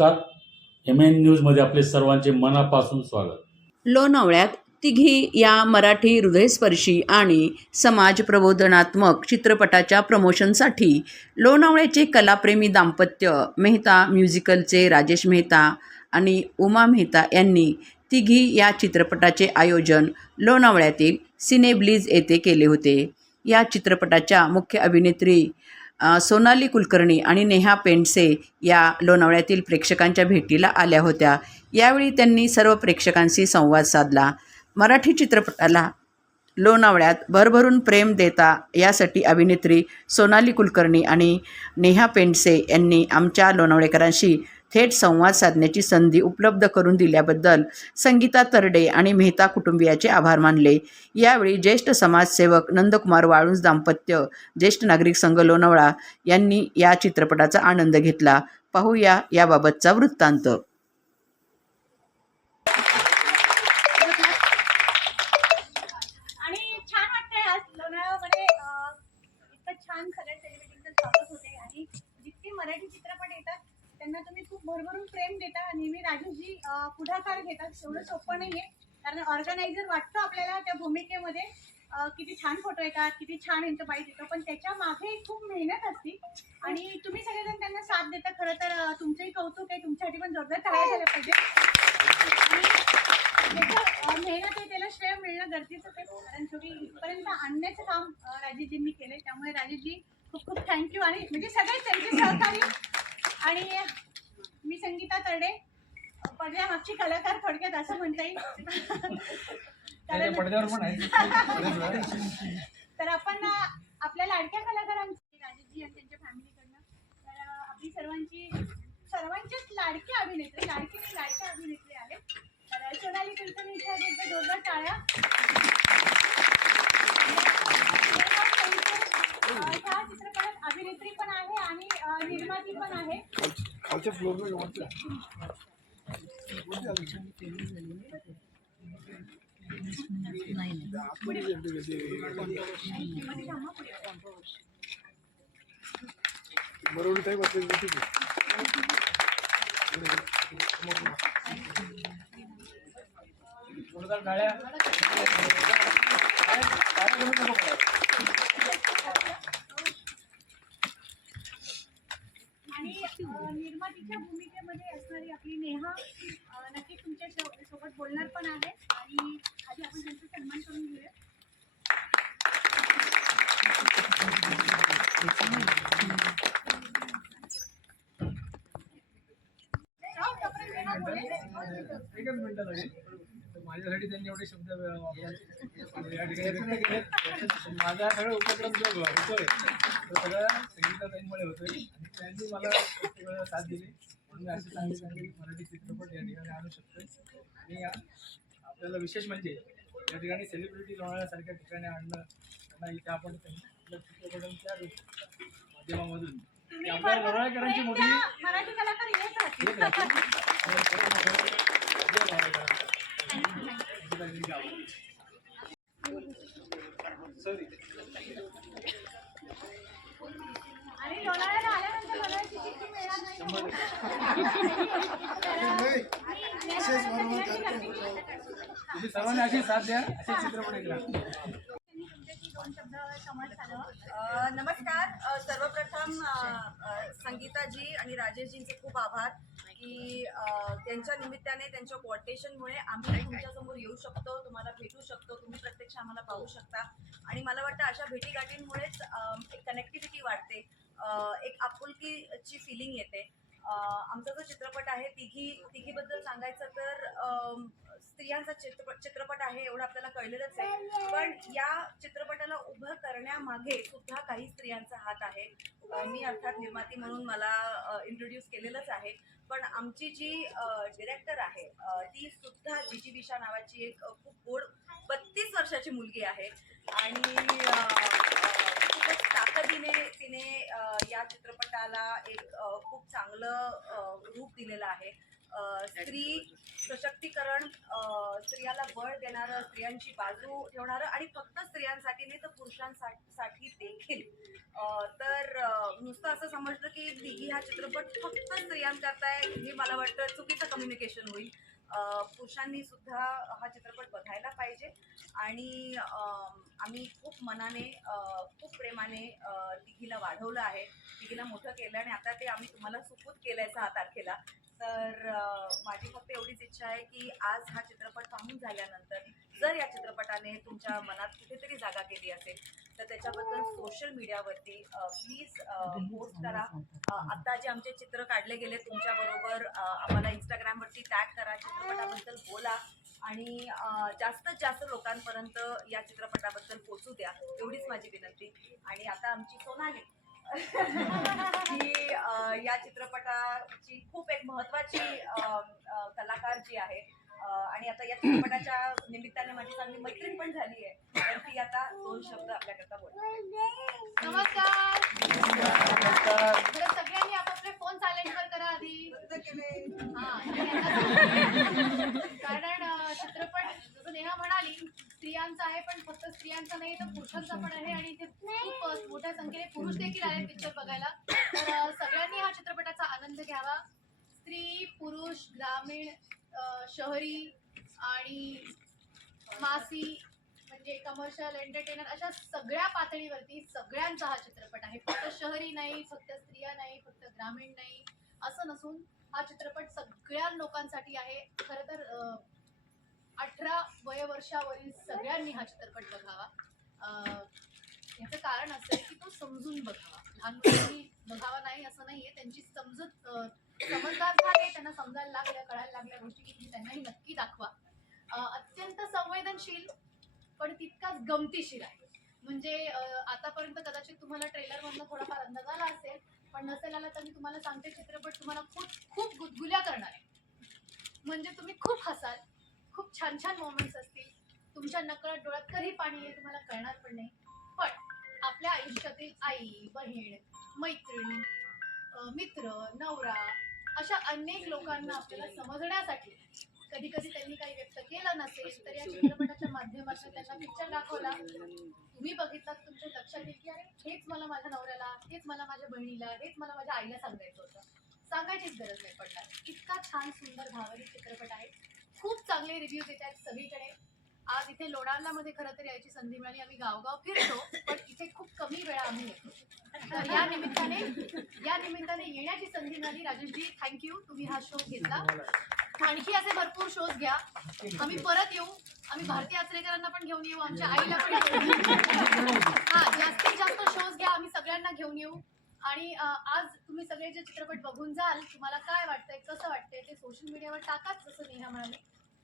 नमस्कार. MN न्यूजमध्ये आपले सर्वांचे मनापासून स्वागत. लोणावळ्यात तिघी या मराठी हृदयस्पर्शी आणि समाज प्रबोधनात्मक चित्रपटाच्या प्रमोशनसाठी लोणावळ्याचे कलाप्रेमी दाम्पत्य मेहता म्युझिकलचे राजेश मेहता आणि उमा मेहता यांनी तिघी या चित्रपटाचे आयोजन लोणावळ्यातील सिनेब्लिज येथे केले होते. या चित्रपटाच्या मुख्य अभिनेत्री सोनाली कुलकर्णी आणि नेहा पेंडसे या लोणावळ्यातील प्रेक्षकांच्या भेटीला आल्या होत्या. यावेळी त्यांनी सर्व प्रेक्षकांशी संवाद साधला. मराठी चित्रपटाला लोणावळ्यात भरभरून प्रेम देता यासाठी अभिनेत्री सोनाली कुलकर्णी आणि नेहा पेंडसे यांनी आमच्या लोणावळेकरांशी थेट संवाद साधण्याची संधी उपलब्ध करून दिल्याबद्दल संगीता तरडे आणि मेहता कुटुंबियाचे आभार मानले. यावेळी ज्येष्ठ समाजसेवक नंदकुमार वाळुंज दाम्पत्य, ज्येष्ठ नागरिक संघ लोणावळा यांनी या चित्रपटाचा आनंद घेतला. पाहूया याबाबतचा वृत्तांत. आणि छान वाटतंय आज लोणावळ्यामध्ये इतकं छान सगळ्या सेलिब्रिटींचं स्वागत होते आणि जितके मराठी चित्रपट येतात त्यांना तुम्ही खूप भरभरून प्रेम देता. नेहमी राजेशजी पुढाकार घेतात. एवढं सोपं नाहीये, कारण ऑर्गनायझर वाटतं आपल्याला त्या भूमिकेमध्ये किती छान फोटो येतात, किती छान यांचं बाईट येतं, पण त्याच्या मागे खूप मेहनत असते आणि तुम्ही सगळेजण त्यांना साथ देता. खरं तर तुमचंही कौतुक आहे. तुमच्यासाठी पण जोरदार टाळ्या झाल्या पाहिजे. आणि मेहनत आहे त्याला श्रेय मिळणं गरजेचं आहे, कारण शेवटी इथपर्यंत आणण्याचं काम राजेशजींनी केलंय. त्यामुळे राजेशजी खूप खूप थँक्यू. आणि म्हणजे सगळे त्यांचे सहकारी. आणि मी संगीता तरडे, पडद्यामागची कलाकार थोडक्यात असं म्हणता येईल. तर आपण आपल्या लाडक्या कलाकारांची राजेशजी आणि त्यांच्या फॅमिलीकडनं तर आपली सर्वांचीच लाडकी अभिनेत्री आहे. तर सोनाली कुलकर्णी इथे एकदा जोरदार टाळ्या. ह्या चित्रपटात अभिनेत्री पण आहे आणि निर्माती पण आहे. खालच्या फ्लोअरला आणि निर्मातीच्या भूमिकेमध्ये असणारी आपली नेहा नक्की तुमच्या सोबत बोलणार पण आहे. आणि आधी आपण त्यांचा सन्मान करून घेऊया. एकच मिनिटं लागेल. माझ्यासाठी त्यांनी एवढे शब्द या ठिकाणी माझा सगळा उपक्रम जो होतोय तो सगळ्या संगीताताईंमुळे होतोय आणि त्यांनी मला प्रत्येक वेळेला साथ दिली. म्हणून मी असे चांगले चांगले मराठी चित्रपट या ठिकाणी आणू शकतोय. आणि आपल्याला विशेष म्हणजे या ठिकाणी सेलिब्रिटी लोणावळ्यासारख्या ठिकाणी आणणं, त्यांना इथे आपण आपल्या चित्रपटांच्या माध्यमामधून आपल्या लोणावळ्याकरांची मोठी मराठी कलाकार येत राहतील. आणि लोणावळ्याला आल्यानंतर लोणावळ्याची चिठ्ठी मिळणार नाही. तुम्ही सर्वांनी अशी साथ द्या, असे चित्रपट येतात. दोन शब्द संवाद साधावा. नमस्कार. सर्वप्रथम संगीताजी आणि राजेशजींचे खूप आभार की त्यांच्या निमित्ताने, त्यांच्या कोटेशनमुळे आम्ही तुमच्यासमोर येऊ शकतो, तुम्हाला भेटू शकतो, तुम्ही प्रत्यक्ष आम्हाला पाहू शकता. आणि मला वाटतं अशा भेटीगाठींमुळेच एक कनेक्टिव्हिटी वाढते, एक आपुलकीची फिलिंग येते. आमचा जो चित्रपट आहे तिघीबद्दल सांगायचं तर स्त्रियांचा चित्रपट आहे एवढं आपल्याला कळलेलंच आहे. पण या चित्रपटाला उभं करण्यामागे सुद्धा काही स्त्रियांचा हात आहे. मी अर्थात निर्माती म्हणून मला इंट्रोड्यूस केलेलंच आहे. पण आमची जी डिरेक्टर आहे ती सुद्धा जीजी विशा नावाची एक खूप गोड 32 वर्षाची मुलगी आहे. आणि खूपच ताकदीने तिने या चित्रपटाला एक खूप चांगलं रूप दिलेलं आहे. स्त्री सशक्तीकरण, स्त्रियाला बळ देणारं, स्त्रियांची बाजू ठेवणारं आणि फक्त स्त्रियांसाठी नाही तर पुरुषांसाठी देखील. नुसतं असं समजलं की दिघी हा चित्रपट फक्त स्त्रियांकरता हे मला वाटतं चुकीचं कम्युनिकेशन होईल. पुरुषांनी सुद्धा हा चित्रपट बघायला पाहिजे आणि आम्ही खूप मनाने खूप प्रेमाने दिघीला वाढवलं आहे, दिघीला मोठं केलं आणि आता ते आम्ही तुम्हाला सुपूत केलं आहे 6 तारखेला. तर माझी फक्त एवढीच इच्छा आहे की आज हा चित्रपट पाहून झाल्यानंतर जर या चित्रपटाने तुमच्या मनात कुठेतरी जागा केली असेल तर त्याच्याबद्दल सोशल मीडियावरती प्लीज पोस्ट करा. आता जे आमचे चित्र काढले गेले तुमच्याबरोबर आम्हाला इंस्टाग्रामवरती टॅग करा, चित्रपटाबद्दल बोला आणि जास्तीत जास्त लोकांपर्यंत या चित्रपटाबद्दल पोहोचू द्या, एवढीच माझी विनंती. आणि आता आमची सोनाली ही या चित्रपटाची खूप एक महत्त्वाची कलाकार जी आहे आणि आता या चित्रपटाच्या निमित्ताने माझी चांगली मैत्रीण पण झाली आहे, तर ती आता 2 शब्द आपल्याकरता बोलते. नमस्कार. बरं, सगळ्यांनी आपापले फोन सायलेंटवर करा आधी. कारण चित्रपट जसं नेहा म्हणाली स्त्रियांचा आहे, पण फक्त स्त्रियांचा नाही तर पुरुषांचा पण आहे आणि इथे खूप मोठ्या संख्येने पुरुष देखील आले पिक्चर बघायला. तर सगळ्यांनी हा चित्रपटाचा आनंद घ्यावा. स्त्री, पुरुष, ग्रामीण, शहरी आणि मासी म्हणजे कमर्शियल, एंटरटेनर अशा सगळ्या पातळीवरती सगळ्यांचा हा चित्रपट आहे. फक्त शहरी नाही, फक्त स्त्रिया नाही, फक्त ग्रामीण नाही असं नसून हा चित्रपट सगळ्या लोकांसाठी आहे. खरं तर 18 वयोवर्षावरील सगळ्यांनी हा चित्रपट बघावा. याचं कारण असं आहे की तो समजून बघावा. लहानपणी बघावा नाही असं नाहीये, त्यांची समजदार झाले, त्यांना समजायला लागल्या, कळायला लागल्या गोष्टी की तुम्ही त्यांनाही नक्की दाखवा. अत्यंत संवेदनशील पण तितकाच गमतीशीर आहे. म्हणजे आतापर्यंत कदाचित तुम्हाला ट्रेलरमधनं थोडाफार अंदाज आला असेल, पण नसेल आला तर मी तुम्हाला सांगते चित्रपट तुम्हाला खूप गुदगुल्या करणार आहे. म्हणजे तुम्ही खूप हसाल, खूप छान छान मोमेंट्स असतील, तुमच्या नकळत डोळ्यात कधी पाणी येईल तुम्हाला कळणार पण नाही. पण आपल्या आयुष्यातील आई, बहीण, मैत्रीण, मित्र, नवरा अशा अनेक लोकांना आपल्याला समजण्यासाठी कधी कधी त्यांनी काही व्यक्त केलं नसेल तर या चित्रपटाच्या माध्यमातून त्यांना पिक्चर दाखवला, तुम्ही बघितलात, तुमच्या लक्षात येईल की अरे हेच मला माझ्या नवऱ्याला, हेच मला माझ्या बहिणीला, हेच मला माझ्या आईला सांगायचं होतं. सांगायचीच गरज नाही पडणार. इतका छान सुंदर भावनिक चित्रपट आहे. खूप चांगले रिव्ह्यूज येत आहेत सगळीकडे. आज इथे लोणावळ्यामध्ये खरं तर यायची संधी मिळाली. आम्ही गावगाव फिरतो पण इथे खूप कमी वेळा आम्ही येतो. तर या निमित्ताने येण्याची संधी मिळाली. राजेशजी थँक्यू, तुम्ही हा शो घेतला. आणखी असे भरपूर शोज घ्या. आम्ही परत येऊ. आम्ही भारती आचरेकरांना पण घेऊन येऊ, आमच्या आईला पण घेऊन येऊ. जास्तीत जास्त शोज घ्या, आम्ही सगळ्यांना घेऊन येऊ. आणि आज तुम्ही सगळे जे चित्रपट बघून जाल, तुम्हाला काय वाटतंय, कसं वाटतंय ते सोशल मीडियावर टाकाच जसं नेहा म्हणाले.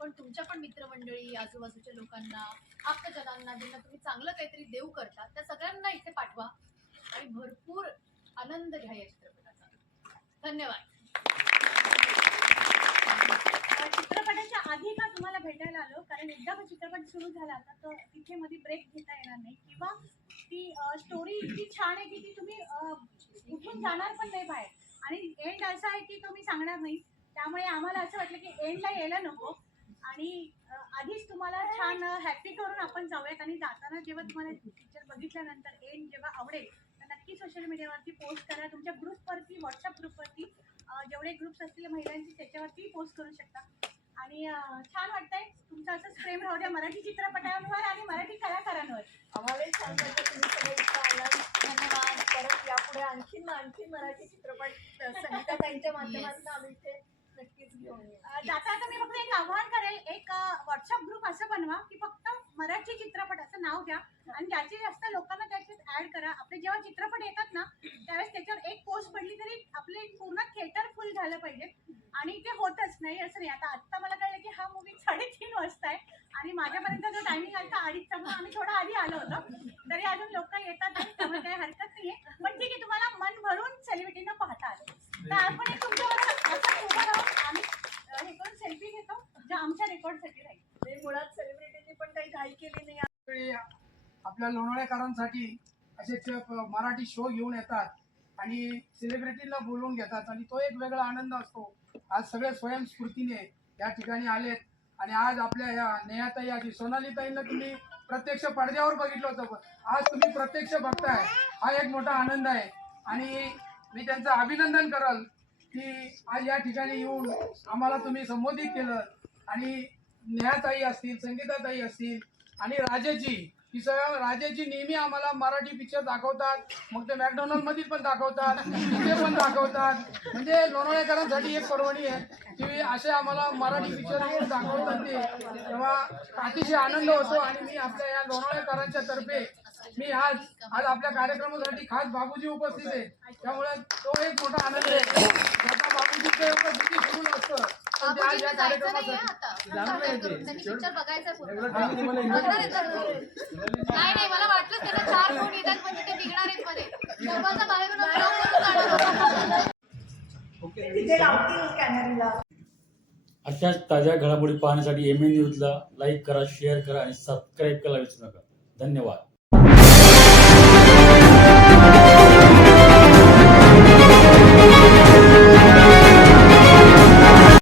पण तुमच्या पण मित्रमंडळी, आजूबाजूच्या लोकांना, आप्तजनांना ज्यांना तुम्ही चांगलं काहीतरी देऊ करता त्या सगळ्यांना इथे पाठवा आणि भरपूर आनंद घ्या या चित्रपटाचा. धन्यवाद. चित्रपटाच्या आधी का तुम्हाला भेटायला आलो, कारण एकदा का चित्रपट सुरू झाला आता तर तिथे मध्ये ब्रेक घेता येणार नाही किंवा ती स्टोरी इतकी छान आहे की ती तुम्ही उठून जाणार पण नाही बाहेर. आणि एंड असा आहे की तुम्ही सांगणार नाही, त्यामुळे आम्हाला असं वाटलं की एंडला यायला नको आणि आधीच तुम्हाला छान हॅपी करून आपण जाऊयात. आणि जाताना जेव्हा तुम्हाला पिक्चर बघितल्यानंतर एंड जेव्हा आवडेल तर नक्की सोशल मीडियावरती पोस्ट करा. तुमच्या ग्रुपवरती, व्हॉट्सअप ग्रुपवरती जेवढे ग्रुप्स असतील महिलांचे त्याच्यावरती पोस्ट करू शकता. आणि छान वाटतंय, तुमचं असंच प्रेम राहू द्या मराठी चित्रपटांवर आणि मराठी कलाकारांवर. आम्हालाही छान वाटतं तुम्ही सगळे इथं आलात. धन्यवाद. परत यापुढे आणखीन मराठी चित्रपट संगीताताईंच्या माध्यमातून आम्ही इथे नक्कीच घेऊन येऊ. जाता आता मी फक्त एक आव्हान करेल, एक व्हॉट्सअप ग्रुप असं बनवा की फक्त मराठी चित्रपट असं नाव द्या आणि जास्तीत जास्त लोकांना त्याच्यात ऍड करा. आपले जेव्हा चित्रपट येतात ना त्यावेळेस त्याच्यावर एक पोस्ट पडली तरी आपले पूर्ण थिएटर फुल झालं पाहिजे. आणि ते होतच नाही असं नाही. आता मला कळलं की हा मूवी 3:30 वाजता आहे आणि माझ्यापर्यंत जो टायमिंग आला 2:30चा, म्हणून आम्ही थोडं आधी आलो होतो. तरी अजून लोक येतात आणि त्यामुळे काही हरकत नाहीये. पण ठीक आहे, तुम्हाला मन भरून सेलिब्रिटींना पाहता आलं तर आपण एक तुमच्यावर असं उभं राहून आम्ही हे करून सेल्फी घेतो ज्या आमच्या रेकॉर्डसाठी राहील. ते मुळात सेलिब्रिटींनी पण काही घाई केली नाही. वेळी आपल्या लोणावळेकरांसाठी असे मराठी शो घेऊन येतात आणि सेलिब्रिटीला बोलवून घेतात आणि तो एक वेगळा आनंद असतो. आज सगळे स्वयंस्फूर्तीने या ठिकाणी आलेत आणि आज आपल्या या नेहाताई आधी सोनालीताईंना तुम्ही प्रत्यक्ष पडद्यावर बघितलं होतं, पण आज तुम्ही प्रत्यक्ष बघताय, हा एक मोठा आनंद आहे. आणि मी त्यांचं अभिनंदन करल की आज या ठिकाणी येऊन आम्हाला तुम्ही संबोधित केलं. आणि नेहाताई असतील, संगीताताई असतील आणि राजेजी, ही सगळं राजेजी नेहमी आम्हाला मराठी पिक्चर दाखवतात, मग ते मॅकडॉनल्डमध्ये पण दाखवतात, तिथे पण दाखवतात. म्हणजे लोणावळेकरांसाठी एक पर्वणी आहे की असे आम्हाला मराठी पिक्चर दाखवतात ते, तेव्हा अतिशय आनंद होतो. आणि मी आपल्या या लोणावळेकरांच्या तर्फे मी आज आपल्या कार्यक्रमासाठी खास बाबूजी उपस्थित आहे, त्यामुळे तो एक मोठा आनंद आहे. आता बाबूजीचं उपस्थिती सुरू असतं पण ते आज या कार्यक्रमासाठी पिक्चर बघायचा नाही, मला वाटलं त्यांना 4 कोण येतात म्हणजे ते निघणार आहेत मध्ये दरवाजा बाहेरून अशाच ताज्या घडामोडी पाहण्यासाठी MN न्यूजला लाईक करा, शेअर करा आणि सबस्क्राईब करायला विसरू नका. धन्यवाद.